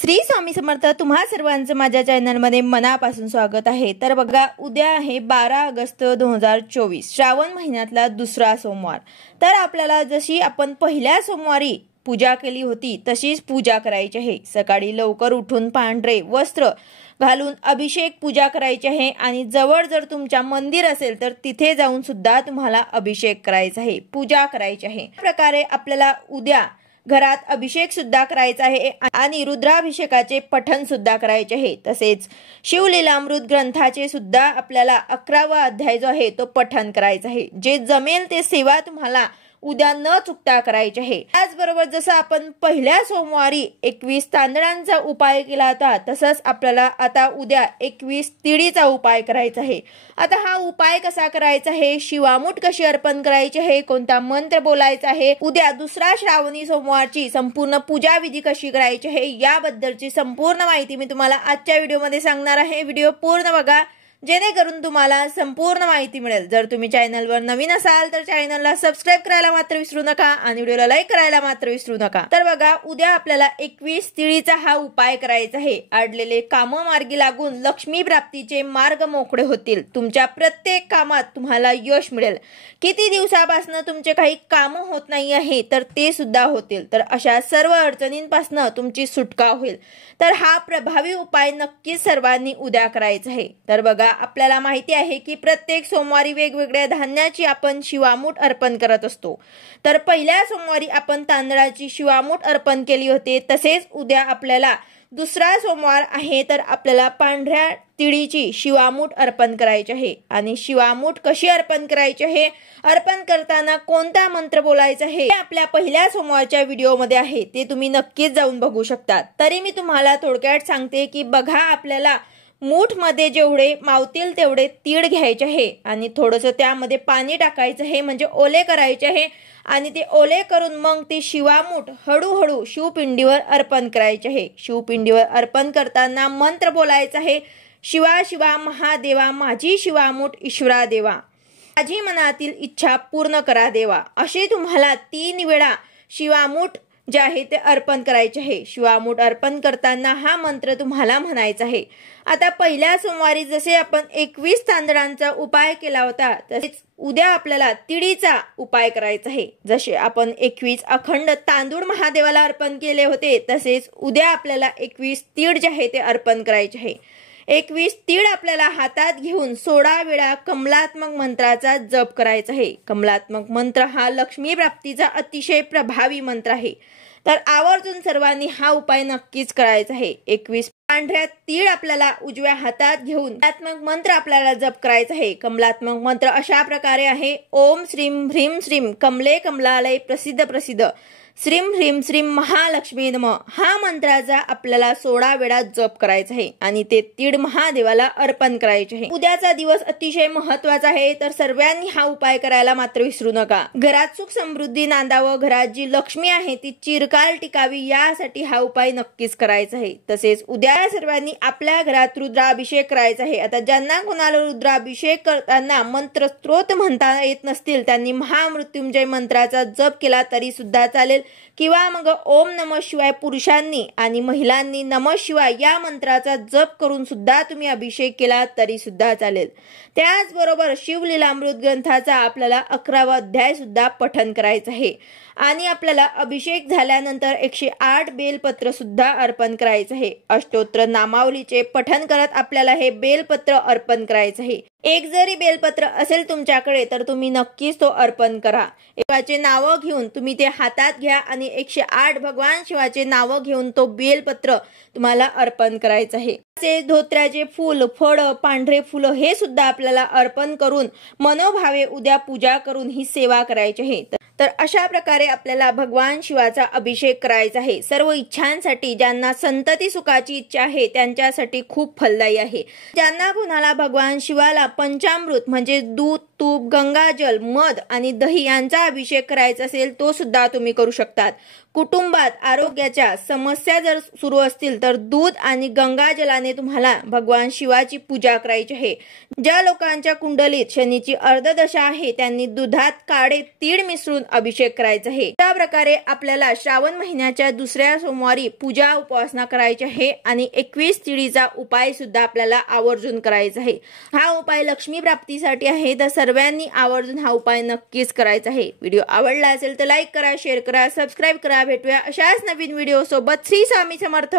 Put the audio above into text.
श्री स्वामी समर्थ। तुम्हा सर्वांचं माझ्या चॅनलमध्ये मनापासून स्वागत आहे। तर बघा, उद्या आहे 12 ऑगस्ट 2024, श्रावण महिन्यातला दुसरा सोमवार। तर आपल्याला जशी आपण पहिल्या सोमवारी पूजा केली होती तशीच पूजा करायची आहे। सकाळी लवकर उठून पांढरे वस्त्र घालून अभिषेक पूजा करायची आहे आणि जवळ जर तुमच्या मंदिर असेल तर तिथे जाऊन सुद्धा तुम्हाला अभिषेक करायचा आहे, पूजा करायची आहे। प्रकारे आपल्याला उद्या घरात अभिषेक सुद्धा करायचा आहे आणि रुद्राभिषेकाचे पठण सुद्धा करायचे आहे। तसेच शिवलीलामृत ग्रंथाचे सुद्धा आपल्याला 11वा अध्याय जो आहे तो पठण करायचा आहे। जे जमेल ते सेवा तुम्हाला उद्या न चुकता करायचे आहे। त्याचबरोबर जसं आपण पहिल्या सोमवारी 21 तांदळांचा उपाय केला होता तसंच आपल्याला आता उद्या 21 तिळीचा उपाय करायचा आहे। आता हा उपाय कसा करायचा आहे, शिवामूठ कशी अर्पण करायची आहे, कोणता मंत्र बोलायचा आहे, उद्या दुसरा श्रावणी सोमवारची संपूर्ण पूजा विधी कशी करायची आहे याबद्दलची संपूर्ण माहिती मी तुम्हाला आजच्या व्हिडिओमध्ये सांगणार आहे। व्हिडिओ पूर्ण बघा जेणेकरून तुम्हाला संपूर्ण माहिती मिळेल। जर तुम्ही चॅनलवर नवीन असाल तर चॅनलला सबस्क्राइब करायला मात्र विसरू नका आणि व्हिडिओला लाईक करायला मात्र विसरू नका। तर बघा, उद्या आपल्याला 21 तिळीचा हा उपाय करायचा आहे। अडलेले काम मार्गी लागून लक्ष्मी प्राप्तीचे मार्ग मोकळे होतील। तुमच्या प्रत्येक कामात तुम्हाला यश मिळेल। किती दिवसापासून तुमचे काही काम होत नाही आहे तर ते सुद्धा होतील। तर अशा सर्व अडचणींपासून तुमची सुटका होईल। तर हा प्रभावी उपाय नक्कीच सर्वांनी उद्या करायचा आहे। तर बघा, आपल्याला माहिती आहे की प्रत्येक सोमवारी वेगवेगळ्या धान्याची आपण शिवामूठ अर्पण करत असतो। तर पहिल्या सोमवारी आपण तांदळाची शिवामूठ अर्पण केली होती। तसेच उद्या आपल्याला दुसरा सोमवार आहे तर आपल्याला पांढऱ्या तिळीची शिवामूठ अर्पण करायची आहे। आणि शिवामूठ कशी अर्पण करायची आहे, अर्पण करताना कोणता मंत्र बोलायचा आहे आपल्या पहिल्या सोमवारच्या व्हिडिओमध्ये आहे, ते तुम्ही नक्कीच जाऊन बघू शकता। तरी मी तुम्हाला थोडक्यात सांगते की बघा, आपल्याला मूठ मध्ये जेवढे मावतील तेवढे तीळ घ्यायचे आहे आणि थोडंसं त्यामध्ये पाणी टाकायचं आहे, म्हणजे ओले करायचे आहे आणि ते ओले करून मग ते शिवामूठ हळूहळू शिवपिंडीवर अर्पण करायचे आहे। शिवपिंडीवर अर्पण करताना मंत्र बोलायचा आहे, शिवा शिवा महादेवा माझी शिवामूठ ईश्वरा देवा, माझी मनातील इच्छा पूर्ण करा देवा। असे तुम्हाला 3 वेळा शिवामूठ जे आहे ते अर्पण करायचे आहे। शिवामूठ अर्पण करताना हा मंत्र तुम्हाला म्हणायचा आहे। आता पहिल्या सोमवारी जसे आपण 21 तांदळांचा उपाय केला होता तसेच उद्या आपल्याला तिळीचा उपाय करायचा आहे। जसे आपण 21 अखंड तांदूळ महादेवाला अर्पण केले होते तसेच उद्या आपल्याला 21 तीळ जे आहे ते अर्पण करायचे आहे। 21 तीळ आपल्याला हातात घेऊन 16 वेळा कमलात्मक मंत्राचा जप करायचा आहे। कमलात्मक मंत्र हा लक्ष्मी प्राप्तीचा अतिशय प्रभावी मंत्र आहे। तर आवर्जून सर्वांनी हा उपाय नक्कीच करायचा आहे। 21 पांढऱ्या तीळ आपल्याला उजव्या हातात घेऊन कमलात्मक मंत्र आपल्याला जप करायचा आहे। कमलात्मक मंत्र अशा प्रकारे आहे, ओम श्रीम ह्रीम श्रीम कमले कमलालय प्रसिद्ध प्रसिद्ध श्रीम ह्रीम श्रीम महालक्ष्मी नमः। हा मंत्राचा आपल्याला 16 वेळा जप करायचा आहे आणि ते तीळ महादेवाला अर्पण करायचे आहे। उद्याचा दिवस अतिशय महत्त्वाचा आहे, तर सर्वांनी हा उपाय करायला मात्र विसरू नका। घरात सुख समृद्धी नांदावं, घरात जी लक्ष्मी आहे ती चिरकाल टिकावी यासाठी हा उपाय नक्कीच करायचा आहे। तसेच उद्या सर्वांनी आपल्या घरात रुद्राभिषेक करायचा आहे। आता ज्यांना कोणाला रुद्राभिषेक करताना मंत्र स्त्रोत म्हणता येत नसतील त्यांनी महामृत्युंजय मंत्राचा जप केला तरी सुद्धा चालेल, किंवा मग ओम नमः शिवाय पुरुषांनी आणि महिलांनी नमः शिवाय या मंत्राचा जप करून सुद्धा तुम्ही अभिषेक केला तरी सुद्धा चालेल। त्याचबरोबर शिवलीलामृत ग्रंथाचा आपल्याला 11वा अध्याय सुद्धा पठण करायचं आहे आणि आपल्याला अभिषेक झाल्यानंतर 108 बेलपत्र सुद्धा अर्पण करायचं आहे। अष्टोत्तर नामावलीचे पठण करत आपल्याला हे बेलपत्र अर्पण करायचं आहे। एक जरी बेलपत्र असेल तुमच्याकडे तर तुम्ही नक्कीच तो अर्पण करा। शिवाचे नाव घेऊन तुम्ही ते हातात घ्या आणि 108 भगवान शिवाचे नाव घेऊन तो बेलपत्र तुम्हाला अर्पण करायचं आहे। ते धोत्र्याचे फूल, फळ, पांढरे फुलं हे सुद्धा आपल्याला अर्पण करून मनोभावे उद्या पूजा करून ही सेवा करायची आहे। तर अशा प्रकारे आपल्याला भगवान शिवाचा अभिषेक करायचा आहे। सर्व इच्छांसाठी, ज्यांना संतती सुखाची इच्छा आहे त्यांच्यासाठी खूप फलदायी आहे। ज्यांना कुणाला भगवान शिवाला पंचामृत म्हणजे दूध, तूप, गंगाजल, मध आणि दही यांचा अभिषेक करायचा असेल तो सुद्धा तुम्ही करू शकतात। कुटुंबात आरोग्याच्या समस्या जर सुरू असतील तर दूध आणि गंगाजलाने तुम्हाला भगवान शिवाची पूजा करायची आहे। ज्या लोकांच्या कुंडलीत शनीची अर्धदशा आहे त्यांनी दुधात काळे तीळ मिसळून अभिषेक करायचा आहे। त्या प्रकारे आपल्याला श्रावण महिन्याच्या दुसऱ्या सोमवारी पूजा उपासना करायची आहे आणि 21 तिळीचा उपाय सुद्धा आपल्याला आवर्जून करायचा आहे। हा उपाय लक्ष्मी प्राप्तीसाठी आहे, तर सर्वांनी आवर्जून हा उपाय नक्कीच करायचा आहे। व्हिडिओ आवडला असेल तर लाईक करा, शेअर करा, सबस्क्राइब करा। भेटूया अशाच नवीन व्हिडिओ सोबत। श्री स्वामी समर्थ।